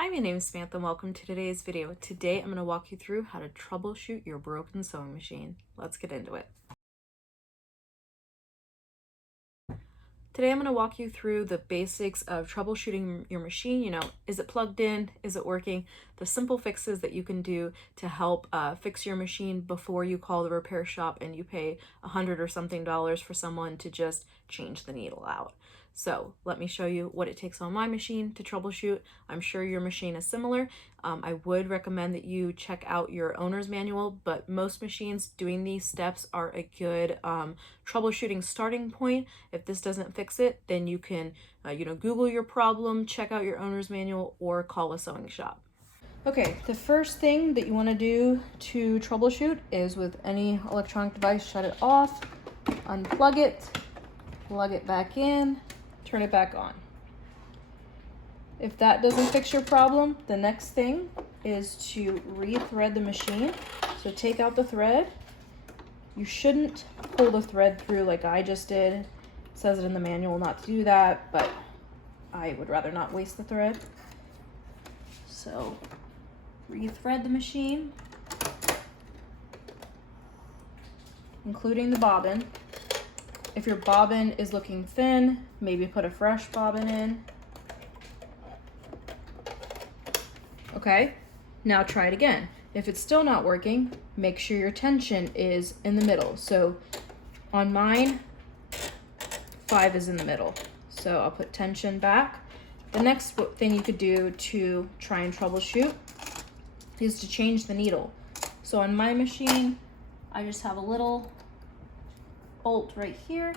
Hi, my name is Samantha and welcome to today's video. Today I'm going to walk you through how to troubleshoot your broken sewing machine. Let's get into it. Today I'm going to walk you through the basics of troubleshooting your machine. Is it plugged in? Is it working? The simple fixes that you can do to help fix your machine before you call the repair shop and you pay $100 or something for someone to just change the needle out. So let me show you what it takes on my machine to troubleshoot. I'm sure your machine is similar. I would recommend that you check out your owner's manual, but most machines doing these steps are a good troubleshooting starting point. If this doesn't fix it, then you can Google your problem, check out your owner's manual, or call a sewing shop. Okay, the first thing that you want to do to troubleshoot is with any electronic device, shut it off, unplug it, plug it back in, turn it back on. If that doesn't fix your problem, the next thing is to re-thread the machine. So take out the thread. You shouldn't pull the thread through like I just did. It says it in the manual not to do that, but I would rather not waste the thread. So re-thread the machine, including the bobbin. If your bobbin is looking thin, maybe put a fresh bobbin in. Okay, now try it again. If it's still not working, make sure your tension is in the middle. So on mine, 5 is in the middle. So I'll put tension back. The next thing you could do to try and troubleshoot is to change the needle. So on my machine, I just have a little bolt right here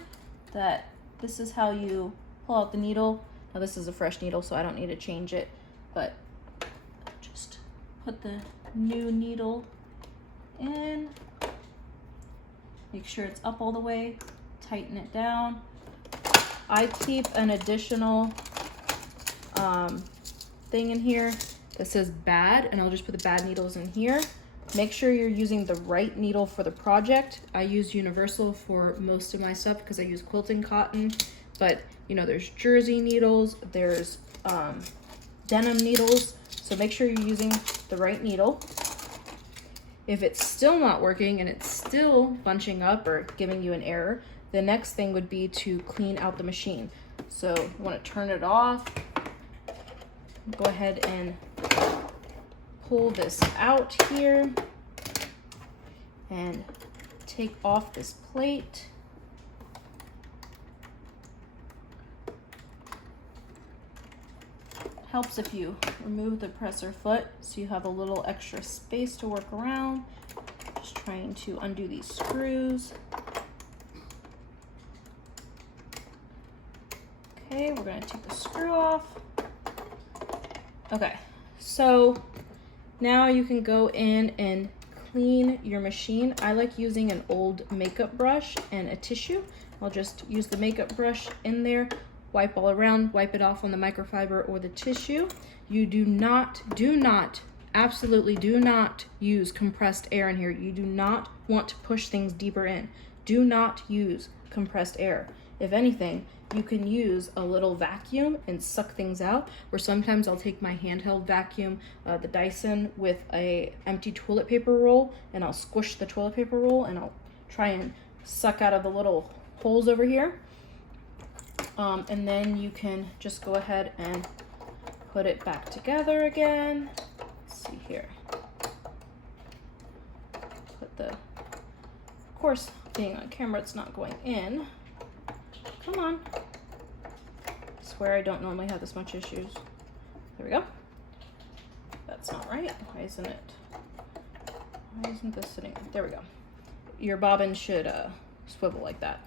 that this is how you pull out the needle. Now this is a fresh needle, so I don't need to change it, but just put the new needle in, make sure it's up all the way, tighten it down. I keep an additional thing in here that says bad, and I'll just put the bad needles in here. Make sure you're using the right needle for the project. I use universal for most of my stuff because I use quilting cotton, but there's jersey needles, there's denim needles, so make sure you're using the right needle. If it's still not working and it's still bunching up or giving you an error, the next thing would be to clean out the machine. So you want to turn it off, go ahead and pull this out here and take off this plate. Helps if you remove the presser foot so you have a little extra space to work around. Just trying to undo these screws. Okay, we're going to take the screw off. Okay, so now you can go in and clean your machine. I like using an old makeup brush and a tissue. I'll just use the makeup brush in there, wipe all around, wipe it off on the microfiber or the tissue. You do not, absolutely do not use compressed air in here. You do not want to push things deeper in. Do not use compressed air. If anything, you can use a little vacuum and suck things out, or sometimes I'll take my handheld vacuum, the Dyson, with a empty toilet paper roll, and I'll squish the toilet paper roll and I'll try and suck out of the little holes over here. And then you can just go ahead and put it back together again. Let's see here. Of course, being on camera, it's not going in. Come on. I swear I don't normally have this much issues. There we go. That's not right. Why isn't this sitting? There we go. Your bobbin should swivel like that.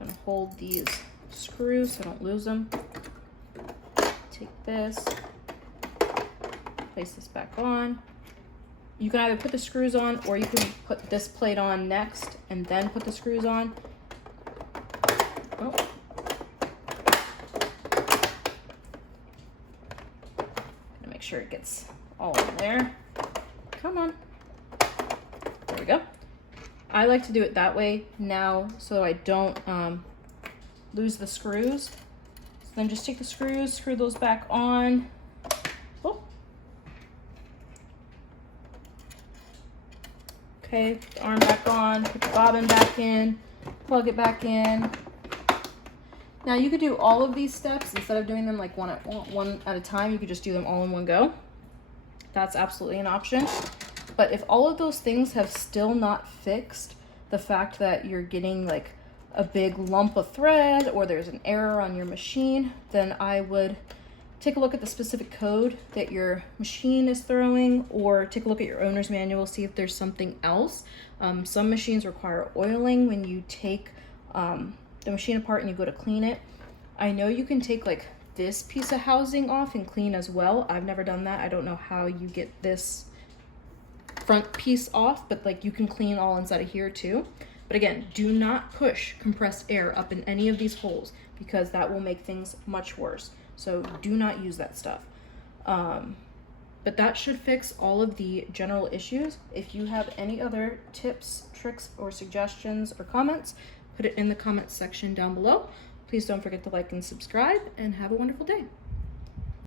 I'm gonna hold these screws so I don't lose them. Take this, place this back on. You can either put the screws on or you can put this plate on next and then put the screws on. Oh. Gotta make sure it gets all in there. Come on. There we go. I like to do it that way now so I don't lose the screws. So then just take the screws, screw those back on. Oh, Okay, put the arm back on, put the bobbin back in, plug it back in. Now you could do all of these steps instead of doing them like one at a time. You could just do them all in one go. That's absolutely an option. But if all of those things have still not fixed the fact that you're getting like a big lump of thread or there's an error on your machine, then I would take a look at the specific code that your machine is throwing, or take a look at your owner's manual, see if there's something else. Some machines require oiling when you take the machine apart and you go to clean it. I know you can take like this piece of housing off and clean as well. I've never done that. I don't know how you get this front piece off, but like you can clean all inside of here too. But again, do not push compressed air up in any of these holes because that will make things much worse. So do not use that stuff. But that should fix all of the general issues. If you have any other tips, tricks, or suggestions or comments, put it in the comments section down below. Please don't forget to like and subscribe, and have a wonderful day.